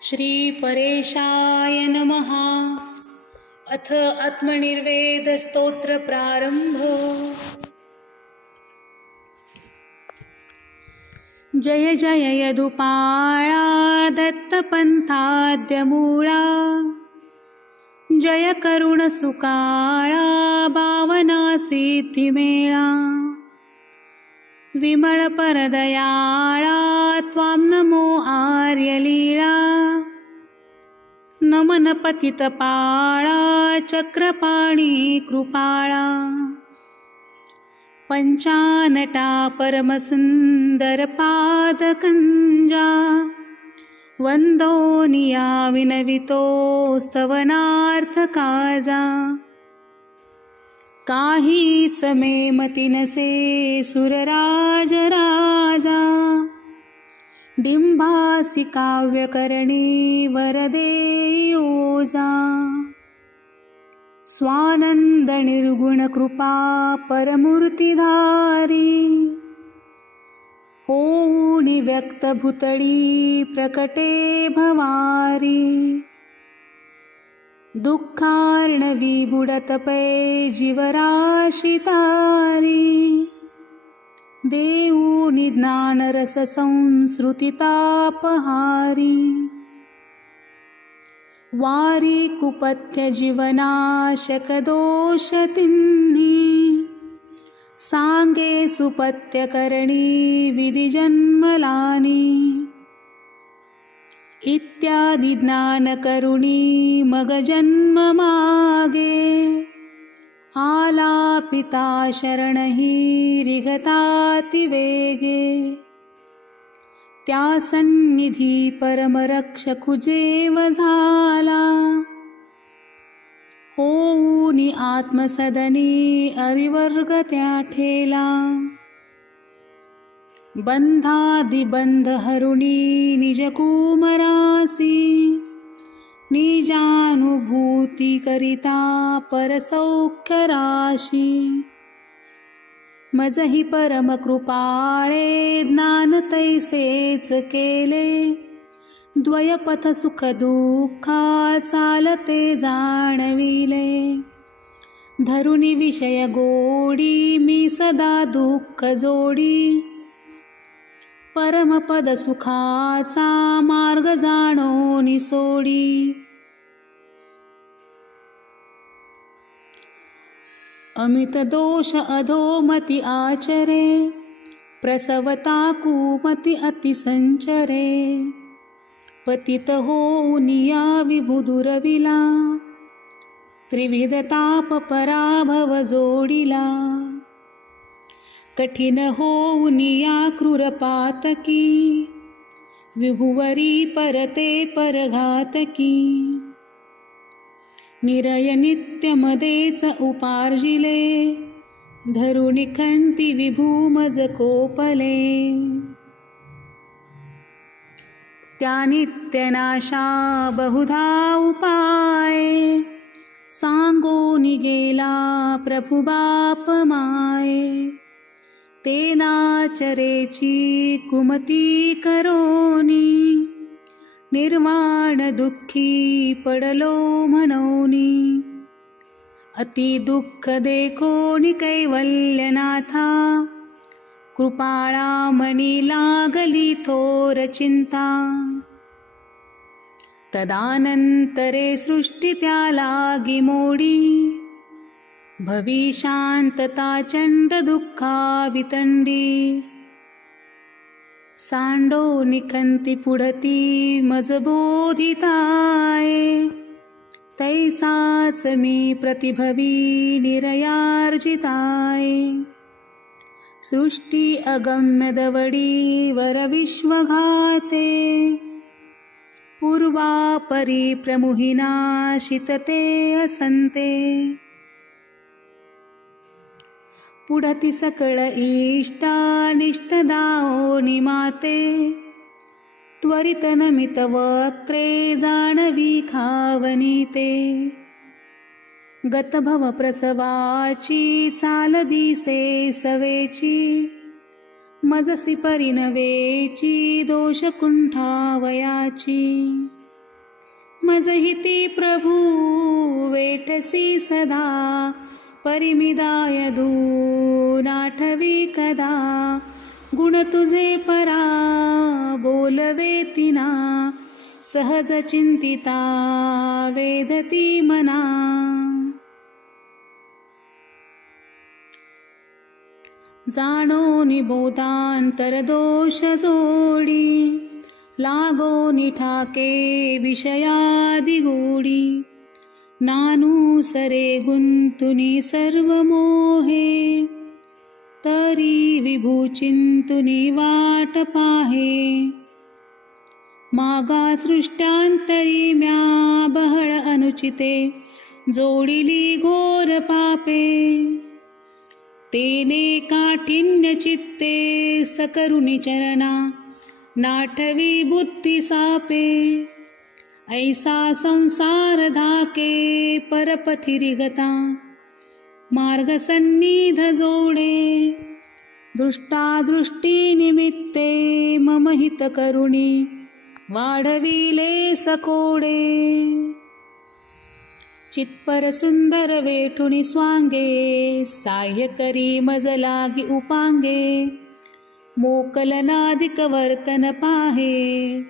श्री परेशाय नमः। अथ आत्मनिर्वेद स्तोत्र प्रारंभ। जय जय यदुपाळा दत्तपंथाद्यमूळा, जय करुण सुकाळा भावना सिद्धिमेळा, विमल परदयाळा त्वां नमो आर्यलीळा, नमन पतितपाळा चक्रपाणी कृपाळा, पंचानटा परमसुंदर पादकंजा, वंदोनिया विनवितो स्तवनार्थ काजा, काहीच मे मती नसे सुरराज राजा, डिंभासी काव्यकरणी वरदे ओजा, स्वानंद निर्गुण कृपा परमूर्तिधारी, होऊनी व्यक्त भूतळी प्रकटे भवारी, दुःखार्णवी बुडत पै जीवराशी तारी, देऊनी ज्ञानरस संस्कृतितापहारी, वारी कुपथ्य जीवनाशक दोष तिन्ही, सांगे सुपथ्य करणी विधी जन्मलानी, इत्यादी ज्ञान करुणी मग जन्म मागे, आला पिता शरणही रिघताति वेगे, त्या सन्निधी परमरक्षकु जेव झाला, होऊनी आत्मसदनी अरिवर्ग त्या ठेला, बंधादिबंध हरुणी निज कुमरासी, निजानुभूती करिता परसौख्य राशी, मजही परम कृपाळे ज्ञान तैसेच केले, द्वयपथ सुख दुःखा चालते जाणविले, धरुनी विषय गोडी मी सदा दुःख जोडी, परमपद सुखाचा मार्ग जाणो निसोडी, अमित दोष अधोमती आचरे, प्रसवता कुमती अतिसंचरे, पतित होऊनिया विभुदुरविला, त्रिविध ताप पराभव जोडिला, कठीण होऊनिया क्रूरपातकी, विभुवरी परते परघातकी, निरय नित्यमदेच उपार्जिले, धरुणी खंती विभूमज कोपले, त्या नित्यनाशा बहुधा उपाय, सांगोनी गेला प्रभु बाप माये, ते नाचरेची कुमती करोनी, निर्वाण दुःखी पडलो म्हणोनी, अति दुःख देखोनी कैवल्यनाथा, कृपाळा मनी लागली थोर चिंता, तदानंतरे सृष्टी त्या लागी मोडी, भवी शांतता चंड दुःखा वितंडी, सांडो निखंती पुढती मज बोधिताये, तैसाच मी प्रतिभवी निरयार्जिताये, सृष्टी अगम्य दवडी वर विश्वघाते, पूर्वापरी प्रमुहिना शितते असंते, पुढती सकळ इष्टा निष्ठदाओ निमाते, त्वरित नमित वक्त्रे जाणवी खावनीते, गतभव प्रसवाची चाल दिसे सवेची, मजसी परिणवेची दोष कुंठावयाची मजहिती प्रभू वेठसी सदा, परिमिदाय नाठवी कदा. गुण तुझे परा बोलवे तिना, सहज चिंतिता वेदती मना. जाणो निबोधांतर दोष जोडी, लागो निठाके विषयादी गोडी. नानुसरे गुंतुनी सर्व मोहे, तरी विभूचिंतुनी वाट पाहे. मागा सृष्ट्यांतरी म्या बहळ अनुचिते, जोडिली घोर पापे. तेने काठिन्य चित्ते सकरुनी चरणा, नाठवी बुद्धी सापे. ऐसा संसार धाके परपथी रिगता, मार्ग सन्निध जोडे. दृष्टादृष्टी निमित्ते मम हित करुणी, वाढविले सकोडे. चित्पर सुंदर वेठुनी स्वांगे, साह्य करी मज लागी उपांगे. मोकलनाधिक वर्तन पाहे,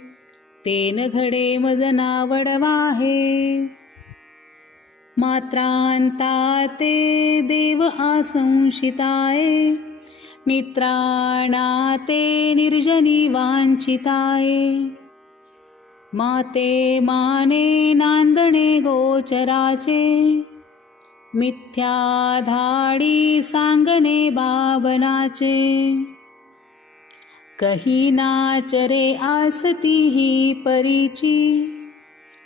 तेन घडे मज नावड वाहे. मात्रांता ते देव आसंशिताये, नित्राणा ते निर्जनी वांछिताये. माते माने नांदणे गोचराचे, मिथ्या धाडी सांगणे बाबनाचे. कही नाचरे आसती ही परीची,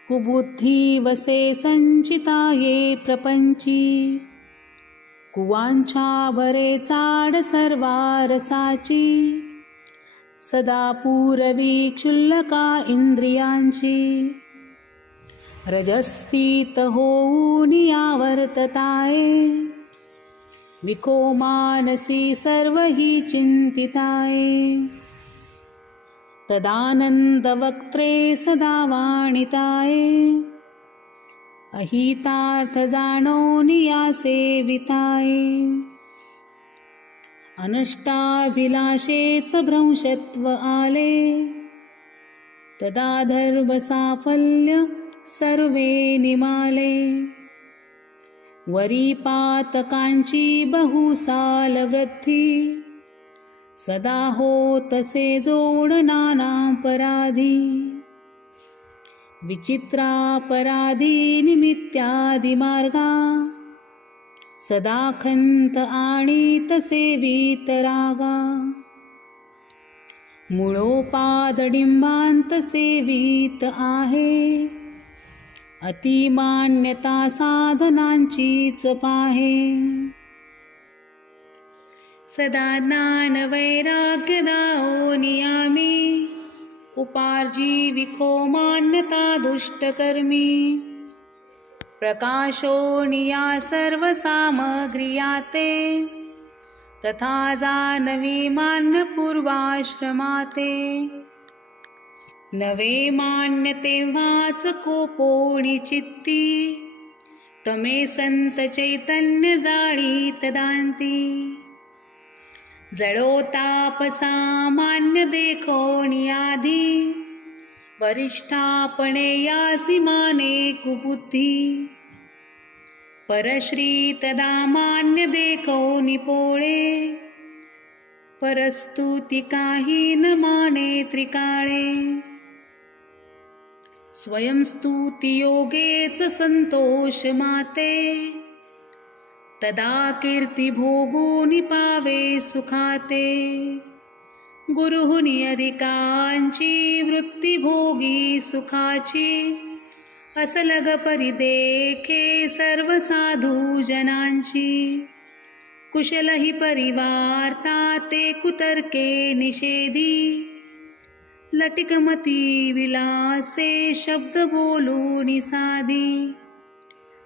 कुबुद्धी वसे संचिताये प्रपंची. कुवांछा भरे चाड सर्वारसाची, सदा पूरवी क्षुल्लका इंद्रियांची. रजस्थित होऊन यावर्तताये, विको मानसी सर्व ही चिंतिताये. तदानंद वक्त्रे सदा वाणिताये, अहितार्थ जाणो निया सेविताये. अनष्टाभिलाषेच भ्रंशत्व आले, तदा धर्म साफल्य सर्वे निमाले. वरी पातकांची बहुसाल वृद्धी, सदा होतसे जोड नाना पराधी. विचित्रापराधी निमित्यादि मार्गा, सदा खंत आणीत सेवित रागा. मूळोपादडिंबांत सेवित आहे, अतिमान्यता साधनांचीच पाहे. सदा ज्ञान वैराग्य दाओ नियामी, उपार्जी विखो मान्यता दुष्टकर्मी. प्रकाशो निया सर्व सामग्रियाते, तथा जानवी मान्य पूर्वाश्रमाते. नवे मान्य तेव्हाच कोपोणी चित्ती, तमे संत चैतन्य जाळीत दांती. जळो ताप सामान्य देखोणी आधी, वरिष्ठापणे यासी माने कुबुद्धी. परश्री तदा मान्य देखो निपोळे, परस्तुती काही न माने त्रिकाळे. स्वयंस्तुती योगेच संतोष माते, तदा कीर्ती भोगूनि पावे सुखाते. गुरुहुनी अधिकांची वृत्ती भोगी सुखाची, असलग परिदेखे सर्व साधू जनांची. कुशलही परिवार्ता ते कुतर्के निषेधी, लटिकमती विलासे शब्द बोलून साधी.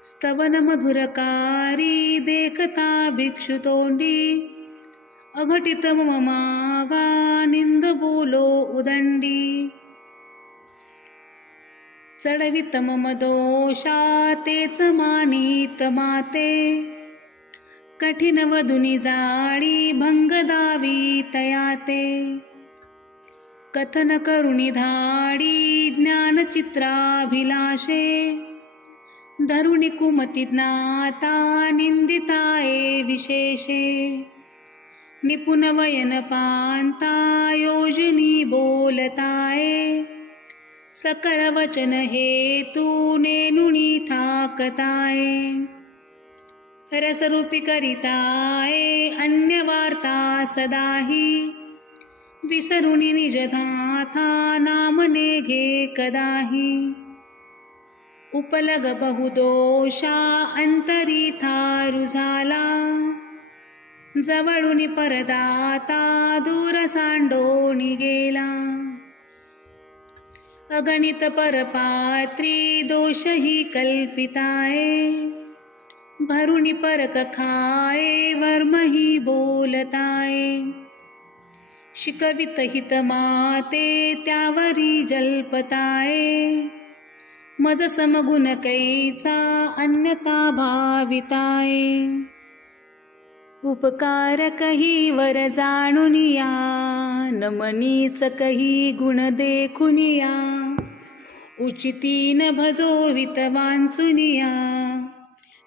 स्तवन मधुरकारी देखता भिक्षुतोंडी, अघटित मम मागा निंद बोलो उदंडी. चढवित मम दोषा तेच मानित माते कठीण वदुनी जाळी भंग दावी तयाते कथन करुणी धाडी ज्ञान चित्राभिलाषे धरुणी कुमती ज्ञाता निंदिताये विशेषे निपुण वयन पांता योजनी बोलताये सकळ वचन हेतू नेनुनी ठाकताये रसरूपी करिताये अन्य वार्ता सदाही विसरुनी निज धाथा नाम नेघे कदाही उपलग बहुदोषा अंतरिथा रुझाला जवळून परदाता दूर सांडोनी गेला अगणित परपात्री दोषही कल्पिताये भरुणी परक खाये वर्मही बोलताये शिकवित हित माते त्यावरी जल्पताये मज समगुण कैचा अन्यथा भाविताये उपकार कही वर जाणुनिया नमनीच कही गुण देखुनिया उचितीन भजोवित वांचुनिया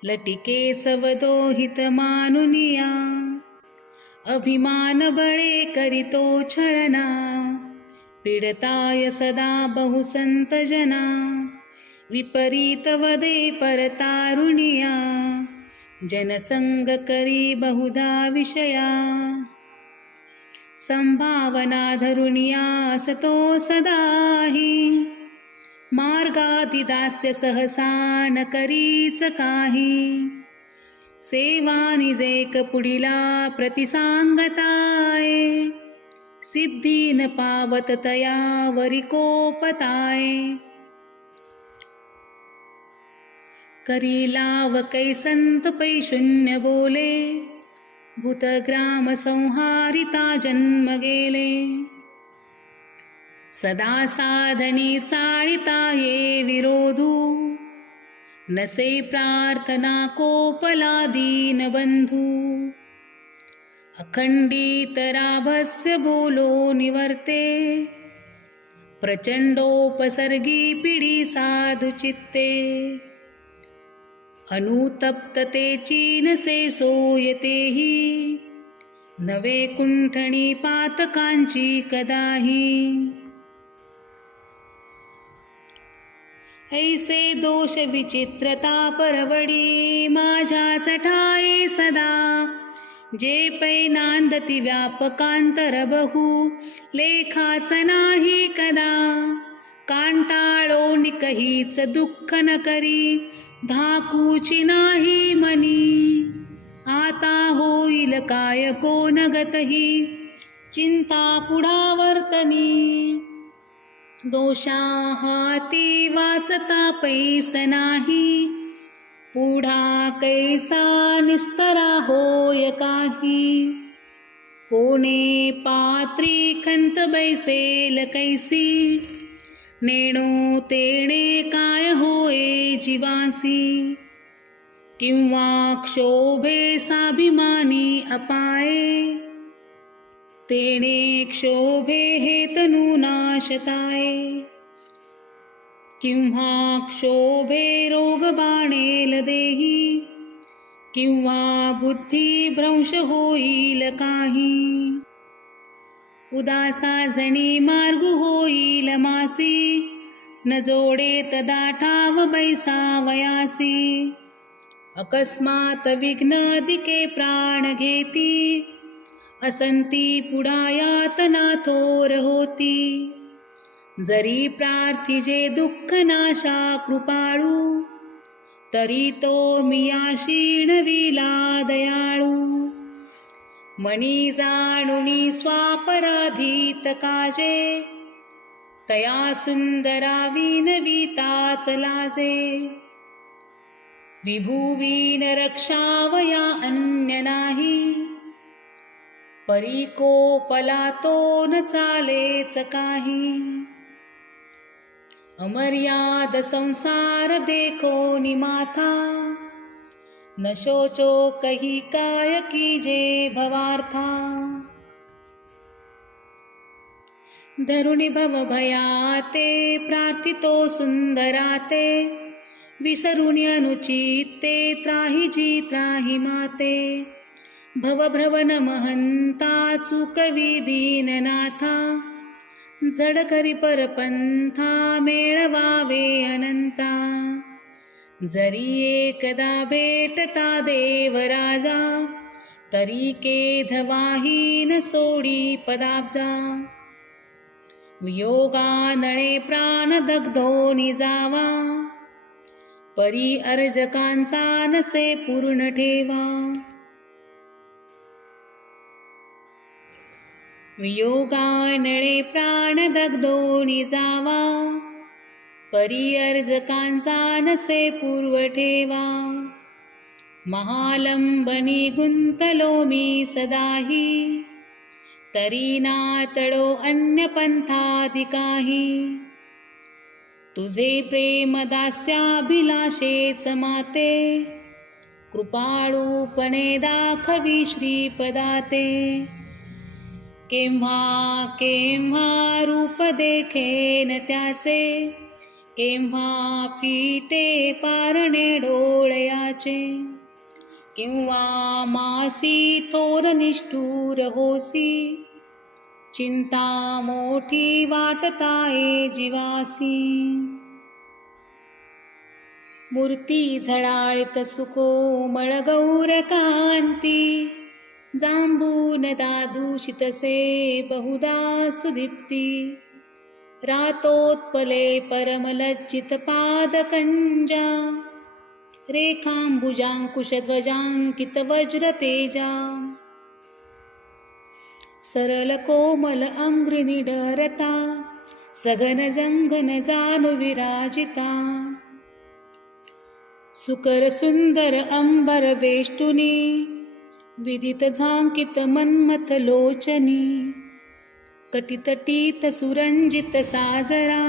लटिकेच वदोहित मानुनिया अभिमान बळे करितो छळना पीडताय सदा बहुसंत जना विपरीत वदे परतारुणिया जनसंग करी बहुधा विषया संभावना धरुणिया असतो सदाही मार्गादिदास्य सहसा न करीच काही सेवा निजेक पुढिला प्रतिसांगताये सिद्धी न पावत तया वरी कोपताये करी लाव कैसंत पै शून्य बोले भूतग्राम संहारिता जन्म गेले सदा साधनी चाळिता ये विरोधू नसे प्रार्थना कोपला दीन बंधू अखंडित राभस्य बोलो निवर्ते प्रचंडोपसर्गी पिढी साधु चित्ते अनुतप्तते चीनसे सोयतेही नवे कुंठणी पातकांची कदाही ऐसे दोष विचित्रता परवडी माझ्या चठाई सदा जे पै नांदती व्यापकांतर बहु लेखाच नाही कदा कांटाळो निकहीच दुःख न करी धाकूची नाही मनी आता होईल काय कोण गतही चिंता पुढा वर्तनी दोषा हाती वाचता पैस नाही पुढा कैसा निस्तरा होय काही कोणे पात्री खंत बैसेल कैसी नेणो तेणे काय होय जीवासी किंवा क्षोभे साभिमानी अपाये तेणे क्षोभे हेतनु नाशताये किंवा क्षोभे रोग बाणेल देही किंवा बुद्धी भ्रंश होईल काही उदासा जणी मार्ग होईल मासी न जोडे तदा ठाव बैसावयासी अकस्मात विघ्न अधिके प्राण घेती असंती पुढा यातना थोर होती जरी प्रार्थिजे दुःख नाशा कृपाळू तरी तो मियाशी नविला दयाळू मनी जाणुनी स्वापराधीत काजे तया सुंदरा विनविताच लाजे विभुवीन रक्षावया अन्य नाही परीकोपला तो न चालेच काही अमर्याद संसार देखो निमाथा, न शोचो कही काय कीजे भवार्था। धरुणी भव भयाते प्रार्थितो सुंदराते, विसरुणी अनुचिते त्राही जी त्राही माते। भवभ्रवन महंता चुकवी दीननाथा, जड करी परपंथा मेळवावे अनंता। जरी एकदा भेटता देवराजा, तरी केधवाहीन सोडी पदाब्जा। वियोगानळे प्राण दग्धो निजावा, परी अर्जकांचा नसे पूर्ण ठेवा। वियोगानळे प्राण दग्धो निजावा, परी अर्जकांचा नसे पूर्व ठेवा। महालंबनी गुंतलो मी सदाही, तरी नातडो अन्य पंथाधिकाही। तुझे प्रेम दास्याभिलाषेच माते, कृपाळूपणे दाखवी श्रीपदाते। केव्हा केव्हा रूप देखेन त्याचे, केव्हा फिटे पारणे डोळयाचे। किंवा मासी थोर निष्ठुर होसी, चिंता मोठी वाटताये जीवासी। मूर्ती झळाळीत सुकोमळ गौर कांती, जांबून दादूषितसे बहुधा सुदीप्ती। रातोत्पले परमलज्जित पादकंजा, रेखांबुजांकुशध्वजांकित वज्रतेजा। सरल कोमल अंघ्रि निडरता, सघन जंगन जानु विराजिता। सुकर सुंदर अंबर वेष्टुनी, विदित झांकित मन्मथ लोचनी। कटितटीत सुरंजित साजरा,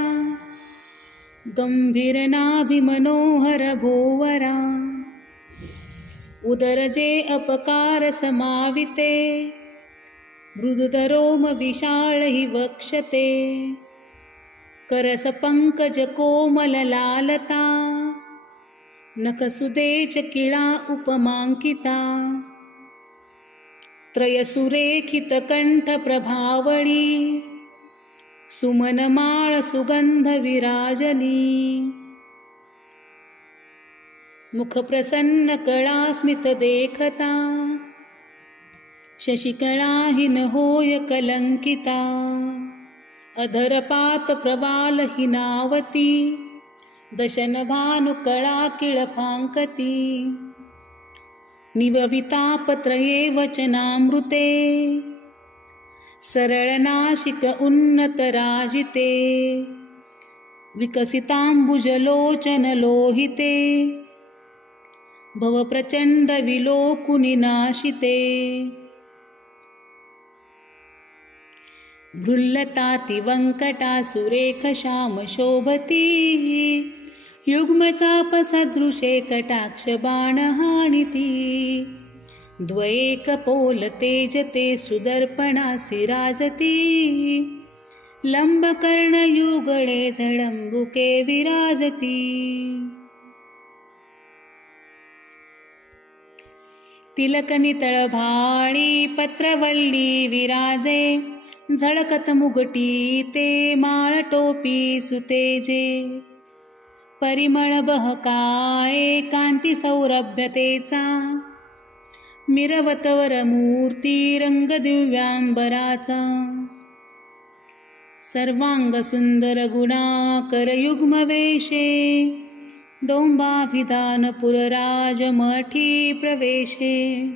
गंभीर नाभि मनोहर भोवरा। उदर जे अपकार समाविते, मृदुतरोम विशाल हि वक्षते। करस पंकज कोमल लालता, नखसुदेच किळा उपमांकिता। त्रयसुरेखित कंठ प्रभावळी, सुमनमाळ सुगंध विराजली। मुख प्रसन्न कळा स्मित देखता, शशिकळाहीन होय कलंकिता। अधरपात प्रवाल हिनावती, दशन भानु कळा किळफांकती। निववितापत्रये वचनामृते, सरळ नाशिक उन्नत राजिते। विकसितांबुजलोचन लोहिते, भव प्रचंड विलोकुनि नाशिते। भृल्लताति वंकटा सुरेख श्याम शोभती, युग्मचाप सदृशे कटाक्ष बाण हाणिती। द्वैकपोल तेजते सुदर्पणासि राजती, लंबकर्ण युगळे झळंबुके विराजती। तिलकनि तळभाळी पत्रवल्ली विराजे, झळकत मुगटी ते माळ टोपी सुतेजे। परिमळ बहकाये कांती सौरभ्यतेचा, मिरवतवर मूर्ती रंग दिव्यांबराचा। सर्वांग सुंदर गुणाकर युग्म वेशे, डोंबाभिधान पुरराजमठी प्रवेशे।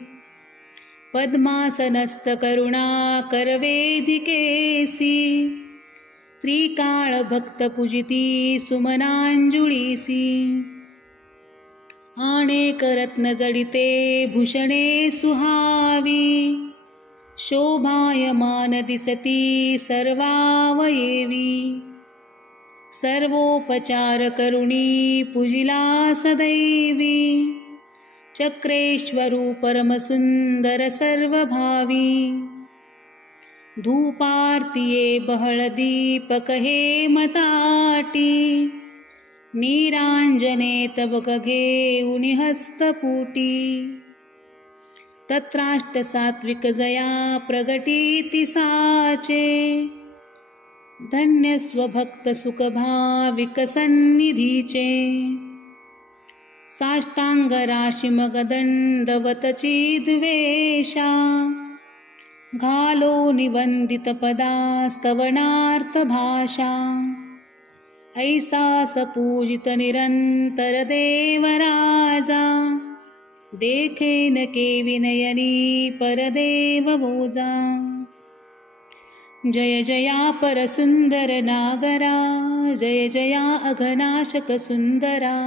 पद्मासनस्थ करुणाकर वेदिकेसी, त्रिकाळ भक्त पूजिती सुमनांजुळीसी। अनेक रत्न जडिते भूषणे सुहावी, शोभायमान दिसती सर्वावयवी। सर्वोपचार करुणी पूजिला सदैवी चक्रेश्वरू परमसुंदर सर्वभावी धूपार्तिये बहळ दीपक हे मताटी नीरांजने तबक घेऊन हस्तपुटी तत्राष्ट सात्विक जया प्रगटीति साचे धन्य स्वभक्त सुख भाविक सन्निधीचे साष्टांग राशी मग दंडवतची द्वेषा घालो निवंदित पदा स्तवनार्थ भाषा ऐसा सपूजित निरंतर देवराजा देखे न के विनयनी परदेव वोजा जय जया परसुंदर नागरा जय जया अघनाशक सुंदरा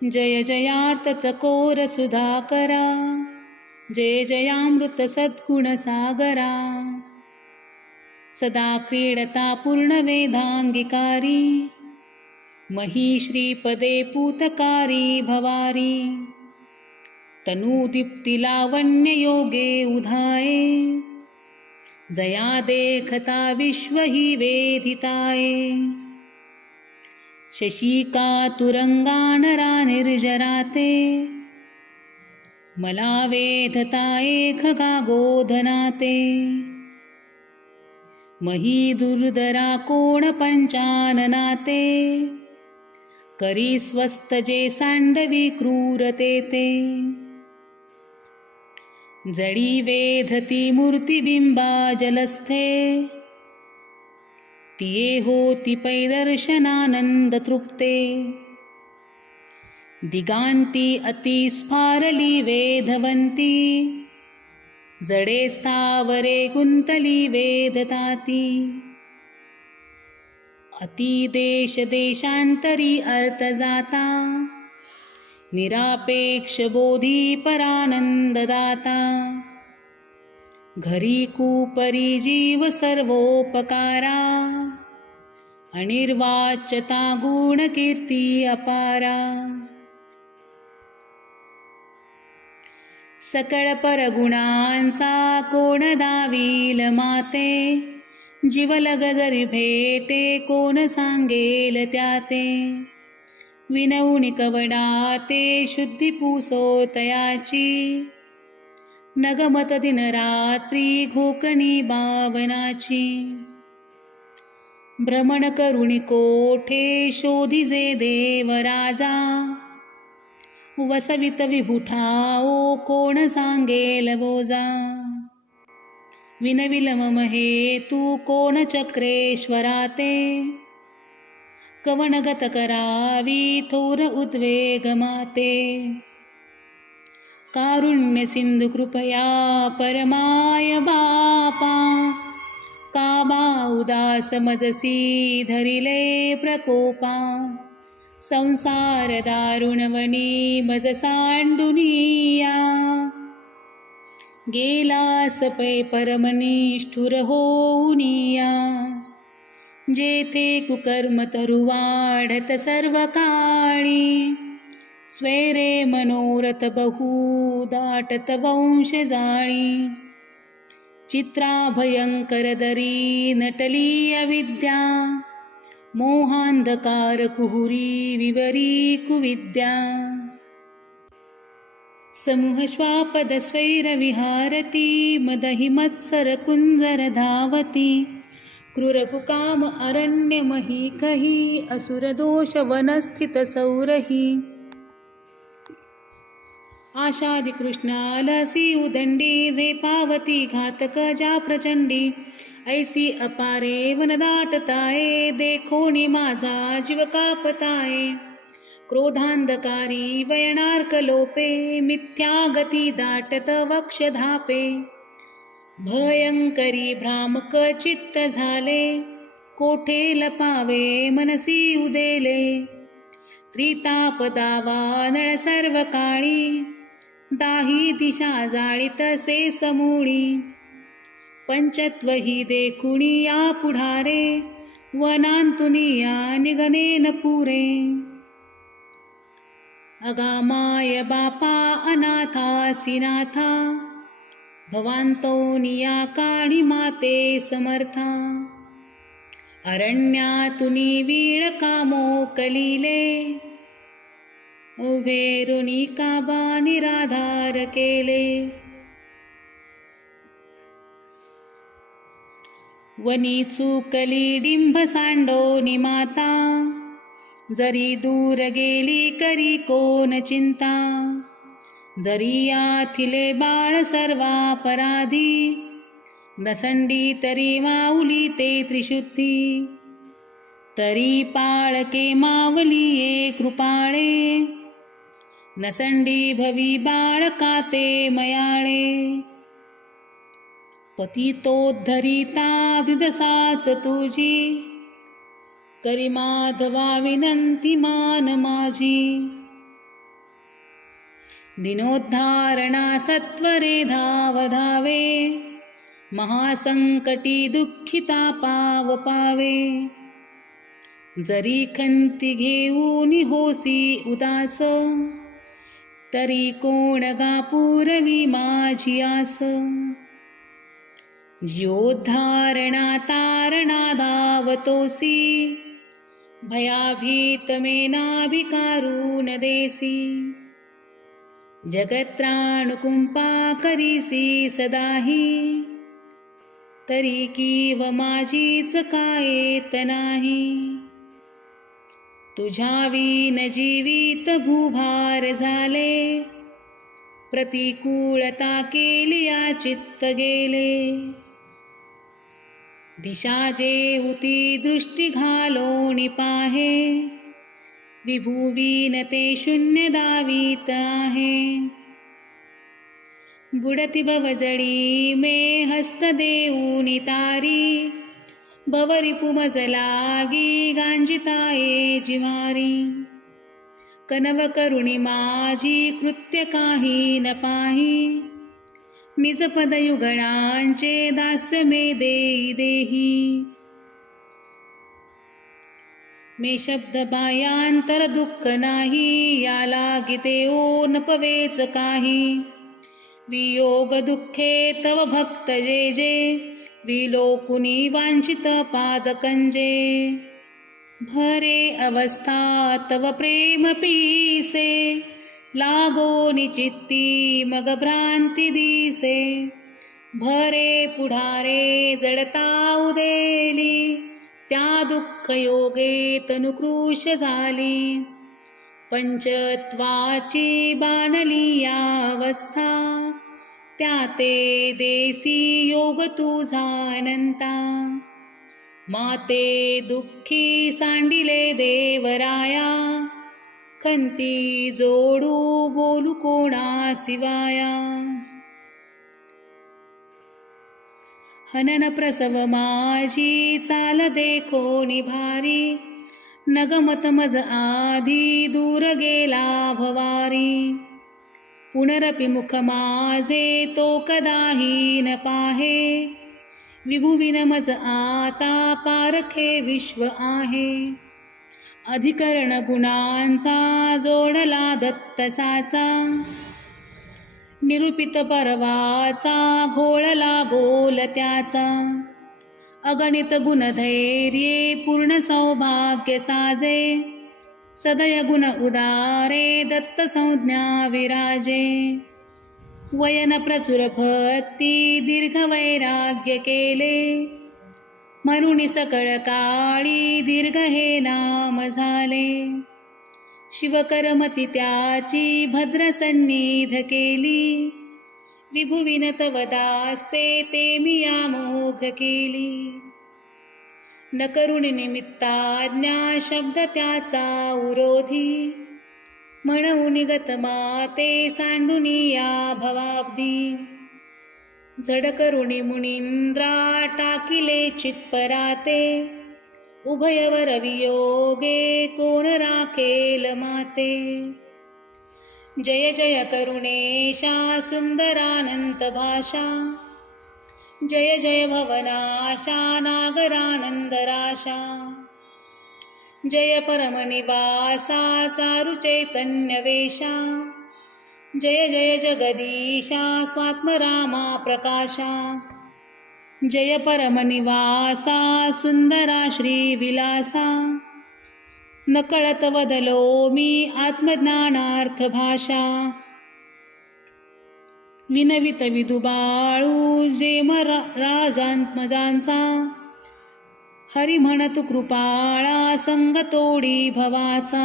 जय जयार्थ चकोर सुधाकरा जय जयामृत सद्गुण सागरा सदा क्रीडता पूर्ण वेदांगिकारी महिश्रीपदे पूतकारी भवारी तनूदीप्ति लावण्य योगे उधाये जया देखता विश्व ही वेदिताये शशिका तुरंगानरा निर्जराते मला वेधता एक गोधनाते मही दुर्धरा कोण पंचाननाते करी स्वस्त जे सांडवी क्रूरते ते जडी वेधती मूर्तिबिंबा जलस्थे तिये होती पै दर्शनानंद तृप्ते दिगांती अति स्फारली वेधवंती जडे स्थावरे गुंतली वेदताती अति देश देशांतरी अर्थ जाता निरापेक्ष बोधी परानंद दाता घरी कुपरी जीव सर्वोपकारा अनिर्वाच्यता गुण कीर्ती अपारा सकळ परगुणांचा कोण दावील माते जीवलग जरी भेटे कोण सांगेल त्याते विनवणी कवडाते शुद्धी पुसो तयाची नगमत दिन रात्री घोकणी बावनाची भ्रमण करुणी कोठे शोधिजे देवराजा वसवित विभुठाओ कोण सांगेल बोजा विनविल मम हेतू कोण चक्रेश्वराते कवनगत करावी थोर उद्वेग माते कारुण्य सिंधु कृपया परमाय बापा काबा उदास मजसी धरिले प्रकोपा संसार दारुणवनी मज सांडुनिया गेलास पै परमनिष्ठुर होऊनिया जेथे कुकर्म तरु वाढत सर्व काळी स्वैरे मनोरथ बहु दाटत वंश जाळी चित्रा भयंकर दरी नटली अविद्या मोहांधकार कुहुरी विवरी कुविद्या समूह श्वापद स्वैर विहारती मदहि मत्सर कुंजर धावती क्रूर कुकाम अरण्य मही कही असुर दोष वनस्थित सौरही आषाढी कृष्णालसी उदंडी जे पावती घातक जा प्रचंडी ऐसी अपारे वन दाटताये देखोनी माझा जीव कापताये क्रोधांधकारी वयनार्क लोपे मिथ्या गती दाटत वक्ष धापे भयंकरी भ्रामक चित्त झाले कोठे लपावे मनसी उदेले त्रिताप दावा नळ सर्व काळी दाही दिशा जाळीत से समूळी पंचत्व ही देखुणी या पुढारे वनांतुनिया निगनेन पुरे अगामाय बापा अनाथासी नाथा भवांतो निया काळी माते समर्था अरण्यातुनी वीळ कामो कलिले उभेरुनी काबा निराधार केले वनी चुकली डिंभ सांडोनी माता जरी दूर गेली करी कोण चिंता जरी आथिले बाळ सर्वापराधी नसंडी तरी माऊली ते त्रिशुद्धी तरी पाळके मावली ये कृपाळे नसंडी भवी बाळकाते मयाळे पतितोद्धरिता हृदसाच तुझी करी माधवा विनंती मान माझी दिनोद्धारणा सत्वरे धावे महासंकटी दुःखिता पावे जरी खंती घेऊन होसी उदास तरी कोण गा पुरवी माझी आस ज्योद्धारणा तारणा धावतोसी भयाभीत मेनाभिकारून देसी जगत्राणुकुंपा करीसी सदाही तरी कीव माझीच कायेत नाही तुझ्या विन जीवित भूभार झाले प्रतिकूलता केली या चित्त गेले दिशा जेहुती दृष्टी घालोणी पाहे विभुवीन ते शून्य दावीत आहे बुडती भवजळी मे हस्त देऊनी तारी भवरिपु मजलागी गांजिताये जिवारी कनव करुणी माझी कृत्य काही न पाही निज पदयुगणांचे दास्य मे देही मे शब्द बायांतर दुःख नाही या लागिते ओ न पवेच काही वियोग दुःखे तव भक्त जे जे विलोकुनी वांछित पादकंजे भरे अवस्था तव प्रेम पीसे लागो निचित्ती मग भ्रांती दिसे भरे पुढारे जडता उदेली त्या दुःख योगे तनुकृश झाली पंचत्वाची बाणली या अवस्था त्या ते देसी योग तुझा अनंता माते दुःखी सांडिले देवराया खंती जोडू बोलू कोणा सिवाया हनन प्रसव माझी चाल देखो निभारी नगमत मज आधी दूर गेला भवारी पुनरपि मुख माझे तो कदाही न पाहे विभुविन मज आता पारखे विश्व आहे अधिकरण गुणांचा जोडला दत्तसाचा निरूपित परवाचा घोळला बोल त्याचा अगणित गुणधैर्ये पूर्ण सौभाग्य साजे सदय गुण उदारे दत्त संज्ञा विराजे वयन प्रचुर भक्ती दीर्घ वैराग्य केले म्हणून सकळ काळी दीर्घ हे नाम झाले शिवकरमती त्याची भद्र सन्निध केली विभुविन तव दासे ते मी आमोघ केली न करुण निमित्ताज्ञा शब्द त्याचा उरोधी म्हणून गत माते सांडुनी या भवाब्दी जड करुणी मुनींद्रा टाकिले चित्पराते उभयवर वियोगे कोण राखेल माते जय जय करुणेशा सुंदरानंत भाषा जय जय भवनाशा नागरानन्दराशा जय परमनिवासा चारुचैतन्यवेशा जय जय जगदीशा स्वात्मरामा प्रकाशा जय परमनिवासा सुंदरा श्रीविलासा नकळत वदलो मी आत्मज्ञानार्थभाषा विनवित विदुबाळू जेम राजांत्मजांचा हरी म्हणतु कृपाळा संगतोडी भवाचा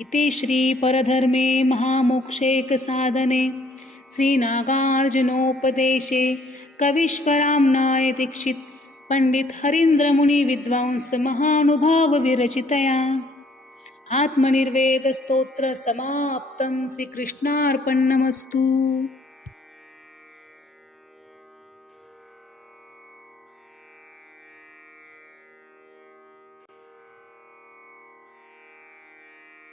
इति श्री परधर्मे महामोक्षेक साधने श्री नागार्जुनोपदेशे कवीश्वराम्नाय दीक्षित पंडित हरींद्र मुनी विद्वांस महानुभाव विरचितया आत्मनिर्वेद स्तोत्र समाप्तं श्रीकृष्णार्पणमस्तु।